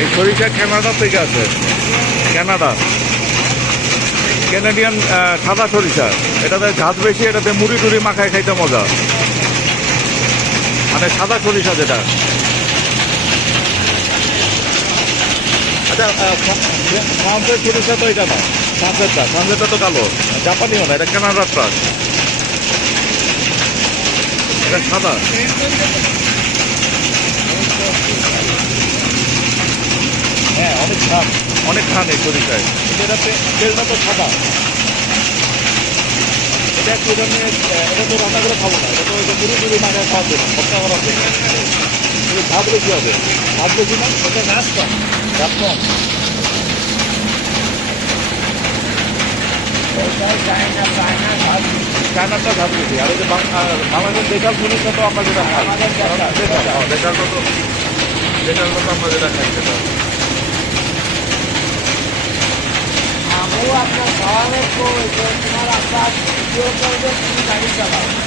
এই সরিষা কানাডা থেকে আছে। কানাডা। ক্যানাডিয়ান সাদা সরিষা। এটাতে ঝাঁজ বেশি, এটাতে মুড়ি টুড়ি মাখায় খাইতে মজা। মানে সাদা সরিষা যেটা। আচ্ছা ফ্রান্সের সরিষা তো এটা না, ফ্রান্সেরটা। ফ্রান্সেরটা তো কালো। জাপানিও না, এটা কানাডার ট্রাক এটা সাদা। হ্যাঁ অনেক ধান অনেক ধান এই সরিষায় এটাতে তেলটা তো সাদা এটা একটু এটা এটা তো রান্না করে খাব না। এটা তো ওই যে মুড়ি মুড়ি মাখায় খাওয়ার জন্য ভর্তা করার জন্য কিন্তু হবে। ভাত বেশি না ওটা নাচ কম ভাত কম চায়নাটা ভাত বেশি। আর ওই যে আমাদের দেশাল সরিষা তো আমরা যেটা খাই। দেশালটা তো দেশালটা তো আমরা যেটা খাই সেটা। আপনার যে তোমার আপনার গাড়ি চালাও